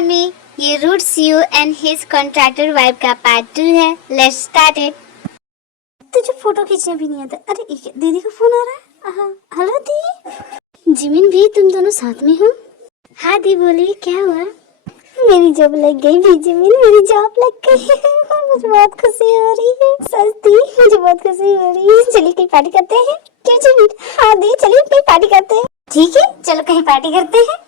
Army, ये route see you and his contractor wife का part 2 है। Let's start it. तुझे फोटो खींचने भी नहीं आता। अरे दीदी का फोन आ रहा है। हेलो दी। जिमिन भी तुम दोनों साथ में हो? हाँ दी बोलिए, क्या हुआ? मेरी जॉब लग गई भी जिमिन, मेरी जॉब लग गई है। मुझे बहुत खुशी हो रही है। सच दी, मुझे बहुत खुशी हो रही है। चलिए कहीं पार्टी करते हैं। क्यों जिमिन? हाँ दी चलिए कहीं पार्टी करते हैं। ठीक है चलो कहीं पार्टी करते हैं।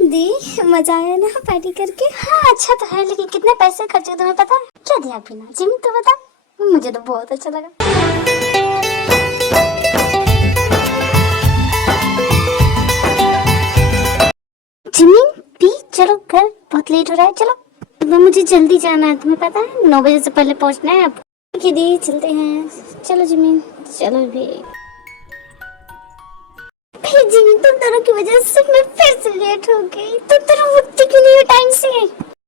दी मजा आया ना पार्टी करके? हाँ अच्छा तो है, लेकिन कितने पैसे खर्चे तुम्हें पता है? क्या दिया पीना जिमिन तो बता। मुझे तो बहुत अच्छा लगा। जिमिन भी चलो घर बहुत लेट हो रहा है। चलो मुझे जल्दी जाना है, तुम्हें पता है 9 बजे से पहले पहुंचना है। अब दी चलते हैं। चलो जिमिन चलो भी। जिमिन तुम दोनों की वजह से मैं फिर से लेट हो गई। तुम दोनों उठती क्यों नहीं हो टाइम से?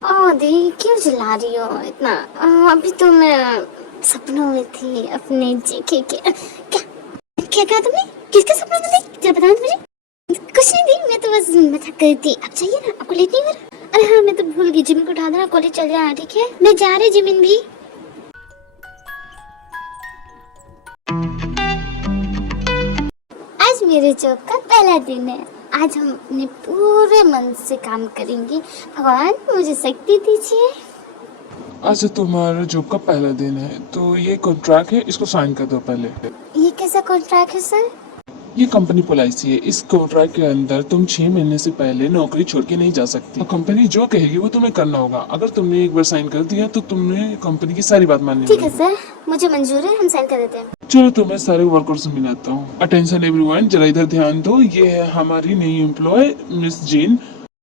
ओ दी क्यों चिल्ला रही हो इतना? अभी तो मैं सपनों में थी अपने जीके के। क्या क्या कहा तुमने? किसके सपनों में थी? जरा बताओ मुझे। कुछ नहीं दी, मैं तो बस मजाक कर रही थी। अब चाहिए ना, आपको लेट नहीं हो रहा? अरे हाँ मैं तो भूल गई, जिमिन को उठा देना, कॉलेज चल जाना। ठीक है मैं जा रही जिमिन भी। आज मेरे जॉब का पहला दिन है। आज हम अपने पूरे मन से काम करेंगे। भगवान मुझे शक्ति दीजिए। आज तुम्हारा जॉब का पहला दिन है तो ये कॉन्ट्रैक्ट है, इसको साइन कर दो पहले। ये कैसा कॉन्ट्रैक्ट है सर? ये कंपनी पॉलिसी है। इस कॉन्ट्रैक्ट के अंदर तुम 6 महीने से पहले नौकरी छोड़ के नहीं जा सकती। तो कंपनी जो कहेगी वो तुम्हें करना होगा। अगर तुमने एक बार साइन कर दिया तो तुमने कंपनी की सारी बात माननी ठीक है होगी। सर, मुझे मंजूर है, हम साइन कर देते हैं। चलो तो मैं सारे वर्कर्स से मिलाता हूँ। अटेंशन एवरीवन, जरा इधर ध्यान दो। ये है हमारी नई एम्प्लॉय मिस जीन।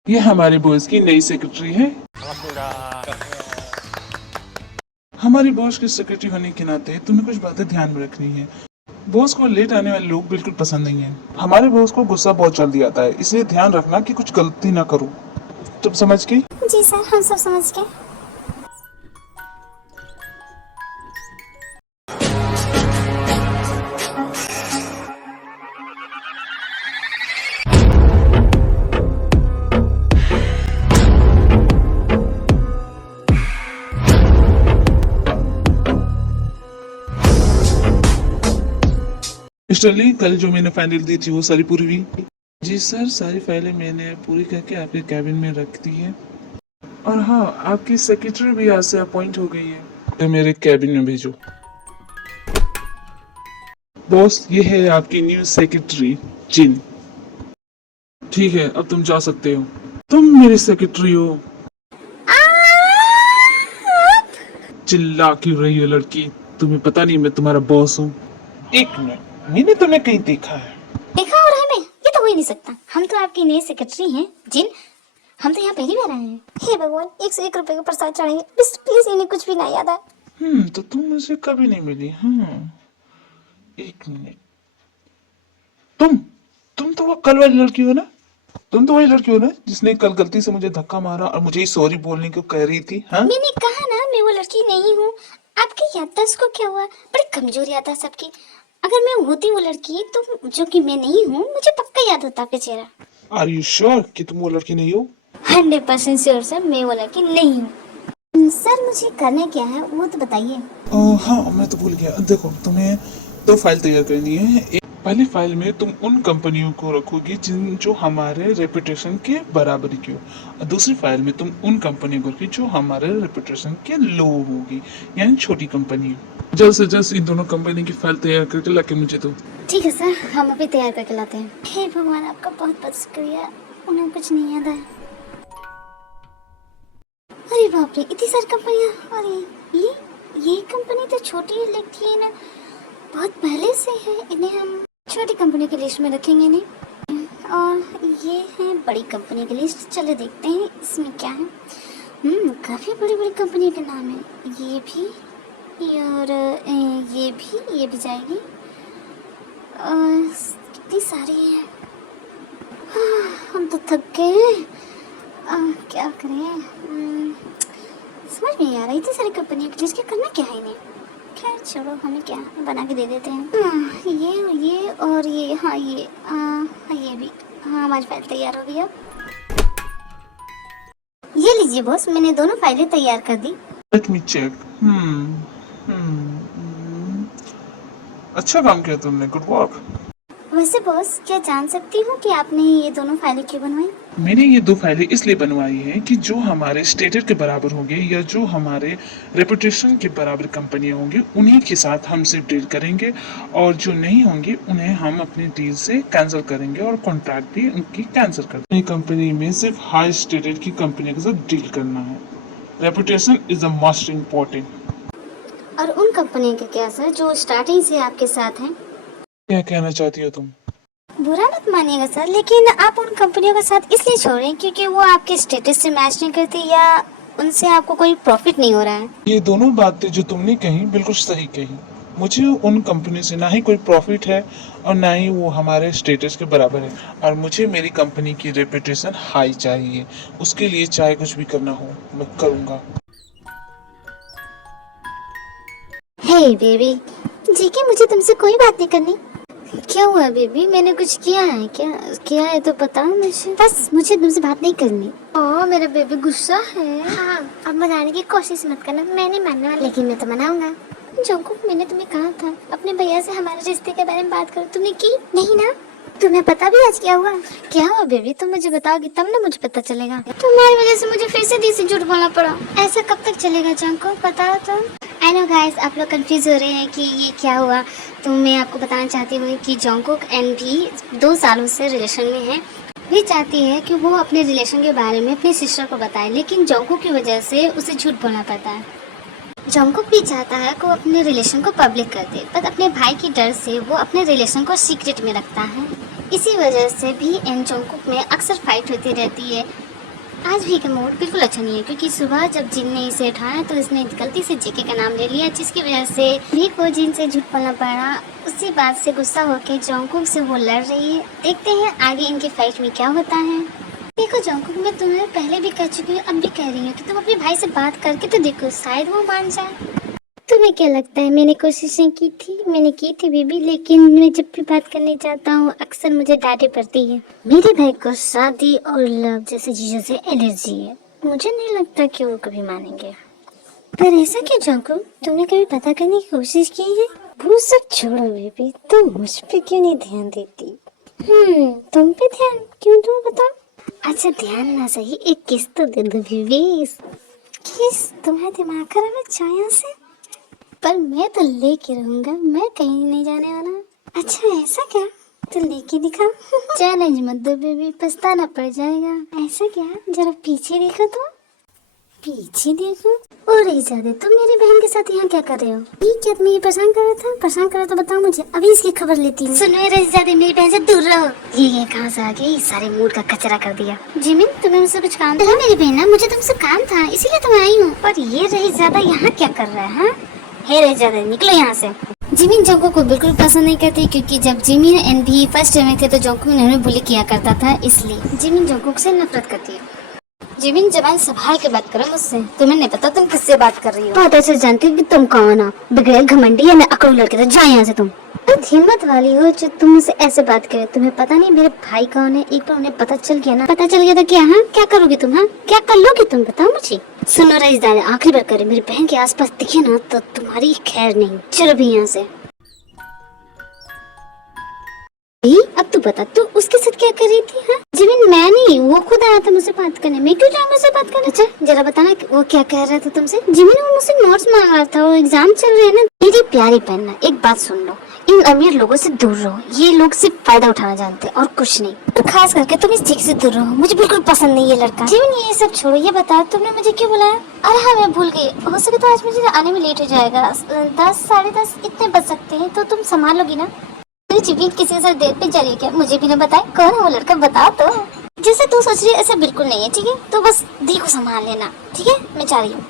ये हमारे बॉस की नई सेक्रेटरी है। हमारी बॉस की सेक्रेटरी होने के नाते तुम्हें कुछ बातें ध्यान में रखनी है। बॉस को लेट आने वाले लोग बिल्कुल पसंद नहीं है। हमारे बॉस को गुस्सा बहुत जल्दी आता है, इसलिए ध्यान रखना कि कुछ गलती ना करो। तुम समझ गई? जी सर, हम सब समझ गए। मिस्टर ली, कल जो मैंने फाइल दी थी वो सारी पूरी हुई? जी सर, सारी फाइलें मैंने पूरी करके आपके कैबिन में रख दी है। और हाँ, आपकी सेक्रेटरी भी आज से अपॉइंट हो गई है। तो मेरे कैबिन में भेजो। बॉस, ये है आपकी न्यू सेक्रेटरी जिन। ठीक है, अब तुम जा सकते हो। तुम मेरी सेक्रेटरी हो। चिल्ला क्यों रही हो लड़की? तुम्हें पता नहीं मैं तुम्हारा बॉस हूँ। एक मिनट, मैंने तुम्हें कहीं देखा है। देखा और हमें? ये तो हो ही नहीं सकता। हम तो आपकी नई सेक्रेटरी हैं जिन। हम तो यहाँ पहली बार आए हैं। हे भगवान, 101 रुपए का प्रसाद चढ़ाएंगे। प्लीज इन्हें कुछ भी ना याद आए। तो तुम मुझे कभी नहीं मिली। हाँ, एक मिनट। तुम तुम तो वो कल वाली लड़की हो ना? तुम तो वही लड़की हो ना जिसने कल गलती से मुझे धक्का मारा और मुझे सॉरी बोलने को कह रही थी? हाँ, मैंने कहा ना मैं वो लड़की नहीं हूँ। आपकी याददाश्त को क्या हुआ? बड़ी कमजोर याददाश्त सबकी। अगर मैं होती वो लड़की तो, जो कि मैं नहीं हूँ, मुझे पक्का याद होता आपका चेहरा। आर यू श्योर कि तुम वो लड़की नहीं हो? 100% श्योर सर, मैं वो लड़की नहीं हूँ। सर मुझे करना क्या है वो तो बताइए। हाँ, मैं तो भूल गया। देखो, तुम्हें 2 फाइल तैयार करनी है। पहली फाइल में तुम उन कंपनियों को रखोगी जिन जो हमारे रेपुटेशन के बराबरी की हो, और दूसरी फाइल में तुम उन कंपनियों को रखी जो हमारे रेपुटेशन के लो होगी, यानी छोटी कंपनी। जल्द से जल्द इन दोनों कंपनी की फाइल तैयार करके लाके मुझे दो। ठीक है सर, हम अभी तैयार करके लाते हैं। हे भगवान, आपका बहुत बहुत शुक्रिया। उन्हें कुछ नहीं याद आया। अरे बाप रे, इतनी सारी कंपनियां। अरे ये कंपनी तो छोटी लगती है ना, बहुत पहले से है। इन्हें हम छोटी कंपनी की लिस्ट में रखेंगे नहीं। और ये है बड़ी कंपनी की लिस्ट। चलो देखते हैं इसमें क्या है। काफी बड़ी बड़ी कंपनी के नाम है। ये भी और ये भी जाएगी। कितनी सारी है। हम तो थक गए। क्या करें? समझ में नहीं आ रहा। इतनी सारी कंपनियों की लिस्ट करना क्या है इन्हें। खैर छोड़ो, हमें क्या, बना के दे देते हैं। ये और ये। हाँ ये भी। हाँ हमारी फाइल तैयार हो गई अब। ये लीजिए बॉस, मैंने दोनों फाइलें तैयार कर दी। Let me check. हम्म, अच्छा काम किया तुमने, गुड वर्क। वैसे बॉस, क्या जान सकती हूँ कि आपने ये दोनों फाइलें क्यों बनवाई? मैंने ये दो फाइलें इसलिए बनवाई हैं कि जो हमारे स्टेटस के बराबर होंगे या जो हमारे रेपुटेशन के बराबर कंपनियां होंगी उन्हीं के साथ हम सिर्फ डील करेंगे, और जो नहीं होंगी उन्हें हम अपनी डील से कैंसिल करेंगे और कॉन्ट्रैक्ट भी उनकी कैंसिल कर देंगे। कंपनी में सिर्फ हाई स्टेटेड की कंपनी के साथ डील करना है। Reputation is the most important. और उन कंपनियों के क्या सर जो स्टार्टिंग से आपके साथ हैं? क्या कहना चाहती हो तुम? बुरा मत मानिएगा सर, लेकिन आप उन कंपनियों के साथ इसलिए छोड़ रहे हैं क्योंकि वो आपके स्टेटस से मैच नहीं करती या उनसे आपको कोई प्रॉफिट नहीं हो रहा है। ये दोनों बातें जो तुमने कही बिल्कुल सही कही। मुझे उन कंपनी से ना ही कोई प्रॉफिट है और ना ही वो हमारे स्टेटस के बराबर है, और मुझे मेरी कंपनी की रेपुटेशन हाई चाहिए। उसके लिए चाहे कुछ भी करना हो मैं करूँगा। हे बेबी, जी के मुझे तुमसे कोई बात नहीं करनी। क्या हुआ बेबी, मैंने कुछ किया है क्या? किया है तो बताओ मुझे, बस मुझे तुमसे बात नहीं करनी। ओह मेरा बेबी गुस्सा है। हाँ, अब मनाने की कोशिश मत करना, मैं नहीं मानने वाली, लेकिन मैं तो मनाऊंगा। जंकुक, मैंने तुम्हें कहा था अपने भैया से हमारे रिश्ते के बारे में बात करो, तुमने की नहीं ना? तुम्हें पता भी आज क्या हुआ? क्या हुआ बेबी, तुम मुझे बताओगी तब ना मुझे पता चलेगा। तुम्हारी वजह से मुझे फिर से दिल से झूठ बोलना पड़ा। ऐसा कब तक चलेगा जंकुक, बताओ तो। आई नो गाइस, आप लोग कंफ्यूज हो रहे हैं कि ये क्या हुआ, तो मैं आपको बताना चाहती हूँ कि जंकुक एन भी 2 सालों से रिलेशन में है। वे चाहती है कि वो अपने रिलेशन के बारे में अपनी सिस्टर को बताए, लेकिन जंकुक की वजह से उसे झूठ बोलना पड़ता है। जंकुक भी चाहता है कि वो अपने रिलेशन को पब्लिक कर दे, पर अपने भाई की डर से वो अपने रिलेशन को सीक्रेट में रखता है। इसी वजह से भी एंड जंकुक में अक्सर फाइट होती रहती है। आज भी का मूड बिल्कुल अच्छा नहीं है क्योंकि सुबह जब जिन ने इसे उठाया तो इसने गलती से जेके का नाम ले लिया, जिसकी वजह से भी को जिन से झूठ बोलना पड़ा। उसी बात से गुस्सा होकर जंकुक से वो लड़ रही है। देखते हैं आगे इनके फाइट में क्या होता है। देखो जंकुक, मैं तुम्हें पहले भी कह चुकी हूँ, अब भी कह रही हूँ कि तुम अपने भाई से बात करके तो देखो, शायद वो मान जाए। तुम्हें क्या लगता है, मैंने कोशिशें की थी बेबी, लेकिन मैं जब भी बात करने जाता हूँ अक्सर मुझे डांटे पड़ती है। मेरे भाई को शादी और लव जैसे चीजों से एलर्जी है, मुझे नहीं लगता कि वो कभी मानेंगे। पर ऐसा क्यों जंकुक, तुमने कभी पता करने की कोशिश की है? वो सब छोड़ो बेबी, तुम मुझ पे क्यों नहीं ध्यान देती? तुम पे ध्यान क्यों दूं बताओ? अच्छा ध्यान ना सही, एक किस तो दे दो बेबी। किस? तुम्हारा दिमाग खराब है चाया से? पर मैं तो लेके रहूंगा, मैं कहीं नहीं जाने वाला। अच्छा ऐसा क्या? तो लेके दिखा। चैलेंज मत दो बेबी, पछताना पड़ जाएगा। ऐसा क्या? जरा पीछे देखो तो। पीछे देखो? और इजादे, तुम मेरी बहन के साथ यहाँ क्या कर रहे हो? ये क्या तुम्हें ये परेशान कर रहा था? परेशान कर रहा तो बताओ मुझे, अभी इसकी खबर लेती हूँ। सुनो इजादे, मेरी बहन से दूर रहो। ये कहाँ से आ गई, सारे मूड का कचरा कर दिया। जिमिन, तुम्हें मुझसे कुछ काम था? मेरी बहन ना, मुझे तुमसे काम था, इसीलिए तो मैं आई हूँ। और ये रही ज्यादा यहाँ क्या कर रहा है? हे रही ज्यादा, निकलो यहाँ से। जिमिन जंकुक को बिल्कुल पसंद नहीं करती क्योंकि जब जिमिन एंड भी फर्स्ट ईयर में थे तो जंकुक ने उन्हें बुली किया करता था, इसलिए जिमिन जंकुक से नफरत करती है। जिमिन, जबान संभाल के बात करो मुझसे, तुम्हें नहीं पता तुम किससे बात कर रही हो। बहुत अच्छे जानती हूँ कि तुम कौन हो, बिगड़ैल घमंडी या मैं अकड़ू लड़के, तो जाओ यहाँ से तुम। हिम्मत वाली हो जो तुम मुझसे ऐसे बात करे। तुम्हें पता नहीं मेरे भाई कौन है? एक बार उन्हें पता चल गया ना, पता चल गया तो क्या? हाँ, क्या करोगे तुम? हाँ, क्या कर लोगे तुम, बताओ मुझे। सुनो रईसदार, आखिरी बार करे, मेरी बहन के आसपास दिखे ना तो तुम्हारी खैर नहीं। चलो भी यहाँ से। अब तू बता, तू उसके साथ क्या कर रही थी? हाँ जिमिन, मैं नहीं, वो खुद आया था मुझसे बात करने, मैं क्यों जाऊँ मुझसे बात करने? अच्छा जरा बताना वो क्या कह रहा था तुमसे? जिमिन, वो मुझसे नोट्स मांग रहा था, वो एग्जाम चल रहे हैं ना। मेरी प्यारी बहन ना, एक बात सुन लो, इन अमीर लोगों से दूर रहो, ये लोग सिर्फ फायदा उठाना जानते हैं और कुछ नहीं। तो खास करके तुम इस चिक से दूर रहो, मुझे बिल्कुल पसंद नहीं ये लड़का। जिमिन, ये सब छोड़ो, ये बताओ तुमने मुझे क्यों बुलाया? अरे हाँ, मैं भूल गई, हो सके तो आज मुझे आने में लेट हो जाएगा, 10 साढ़े 10 इतने बज सकते हैं, तो तुम संभालोगी ना? चिपी किसी के साथ डेट पे जा रही है क्या? मुझे भी ना बताए कौन है वो लड़का, बताओ तो। जैसे तू सोच रही है ऐसा बिल्कुल नहीं है, ठीक है? तो बस दिल को संभाल लेना, ठीक है? मैं जा रही हूँ।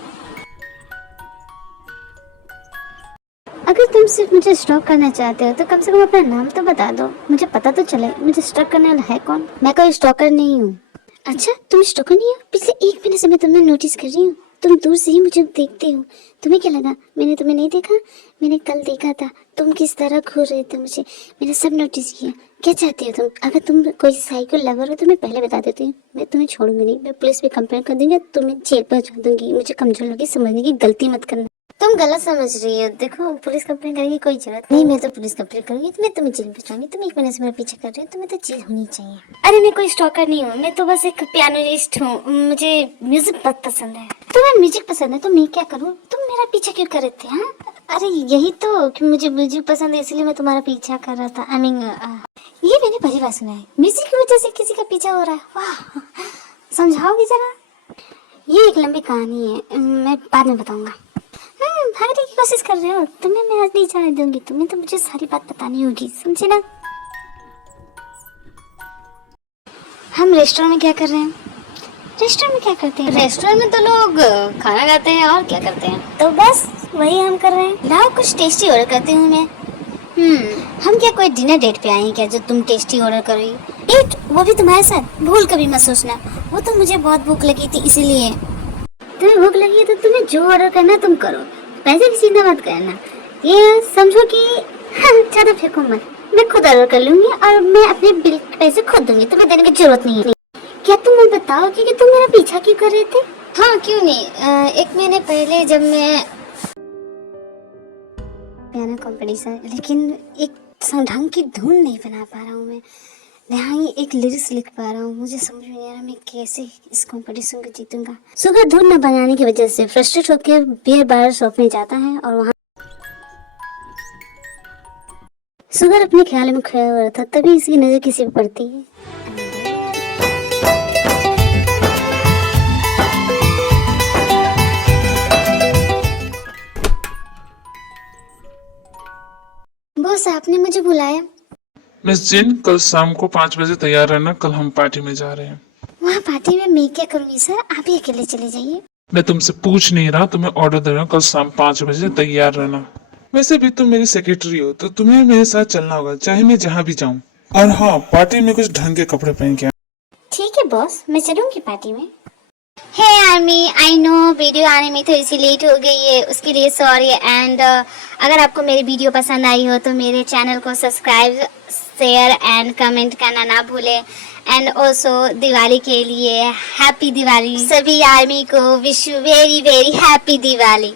अगर तुम सिर्फ मुझे स्टॉक करना चाहते हो तो कम से कम अपना नाम तो बता दो, मुझे पता तो चले मुझे स्टॉक करने वाला है कौन। मैं कोई स्टॉकर नहीं हूँ। अच्छा तुम स्टॉकर नहीं हो? पिछले 1 महीने से मैं तुम्हें नोटिस कर रही हूँ, तुम दूर से ही मुझे देखते हो। तुम्हें क्या लगा मैंने तुम्हें नहीं देखा? मैंने कल देखा था, तुम किस तरह घूर रहे थे मुझे, मैंने सब नोटिस किया। क्या चाहती हो तुम? अगर तुम कोई साइको लवर हो तो मैं पहले बता देती हूँ, मैं तुम्हें छोड़ूंगी नहीं, मैं पुलिस में कंप्लेन कर दूंगी, तुम्हें जेल पहुंचा दूंगी। मुझे कमजोर लगी, समझने की गलती मत करना। तुम गलत समझ रही हो। देखो, पुलिस कंप्लेन करने की कोई जरूरत नहीं। मैं तो पुलिस कंप्लेन करूंगी तो मैं तुम्हें जेल पहुंचाऊंगी। तुम 1 महीने से मेरा पीछे कर रहे हो, तुम्हें तो जेल होनी चाहिए। अरे मैं कोई स्टॉकर नहीं हूँ, मैं तो बस एक पियानोलिस्ट हूँ। मुझे म्यूजिक बहुत पसंद है। तुम्हें म्यूजिक पसंद है तो मैं क्या करूँ? तुम मेरा पीछा क्यों कर रहे थे? हाँ, अरे यही तो कि मुझे म्यूजिक पसंद है, इसलिए मैं तुम्हारा पीछा कर रहा था। आई मीन, ये मैंने पहली बार सुना है, म्यूजिक की वजह से किसी का पीछा हो रहा है। वाह, समझाओगी जरा? ये एक लंबी कहानी है, मैं बाद में बताऊंगा। भागने की कोशिश कर रहे हो? तुम्हें मैं आज नहीं जाने दूंगी, तुम्हें तो मुझे सारी बात बतानी होगी, समझे ना? हम रेस्टोरेंट में क्या कर रहे हैं? रेस्टोरेंट में क्या करते हैं? रेस्टोरेंट में तो लोग खाना खाते हैं और क्या करते हैं, तो बस वही हम कर रहे हैं। लाओ कुछ टेस्टी ऑर्डर करती हूँ मैं। हम क्या कोई डिनर डेट पे आए हैं क्या जो तुम टेस्टी ऑर्डर कर रही हो? डेट, वो भी तुम्हारे साथ? भूल कभी मत सोचना, वो तो मुझे बहुत भूख लगी थी इसीलिए। तुम्हें भूख लगी है तो तुम्हें जो ऑर्डर करना तुम करो, पैसे की चिंता मत करना। ये समझो कि ज्यादा फेंको मत, मैं खुद ऑर्डर कर लूंगी और मैं अपने बिल के पैसे खुद दूंगी, तुम्हें देने की जरूरत नहीं है। क्या तुम मुझे बताओगे कि तुम मेरा पीछा क्यों कर रहे थे? हाँ, क्यों नहीं। 1 महीने पहले जब मैं पियानो कंपटीशन, लेकिन एक ढंग की धुन नहीं बना पा रहा हूँ मैं, यहाँ ही एक लिरिक्स लिख पा रहा हूँ। मुझे समझ में नहीं आ रहा मैं कैसे इस कंपटीशन को जीतूंगा। सुगर धुन न बनाने की वजह से फ्रस्ट्रेट होकर बियर बार शॉप में जाता है और वहाँ सुगर अपने ख्याल में खोया हुआ था, तभी इसकी नजर किसी पर पड़ती है। बॉस, आपने मुझे बुलाया? मिस जिन, कल शाम को 5 बजे तैयार रहना, कल हम पार्टी में जा रहे हैं। वहाँ पार्टी में मैं क्या करूँगी सर? आप ही अकेले चले जाइए। मैं तुमसे पूछ नहीं रहा, तुम्हें ऑर्डर दे रहा हूँ, कल शाम 5 बजे तैयार रहना। वैसे भी तुम मेरी सेक्रेटरी हो तो तुम्हें मेरे साथ चलना होगा, चाहे मैं जहाँ भी जाऊँ। और हाँ, पार्टी में कुछ ढंग के कपड़े पहन के। ठीक है बॉस, मैं चलूंगी पार्टी में। हे आर्मी, आई नो वीडियो आने में थोड़ी सी लेट हो गई है, उसके लिए सॉरी। एंड अगर आपको मेरी वीडियो पसंद आई हो तो मेरे चैनल को सब्सक्राइब, शेयर एंड कमेंट करना ना भूलें। एंड ऑल्सो दिवाली के लिए हैप्पी दिवाली। सभी आर्मी को wish you very very happy Diwali.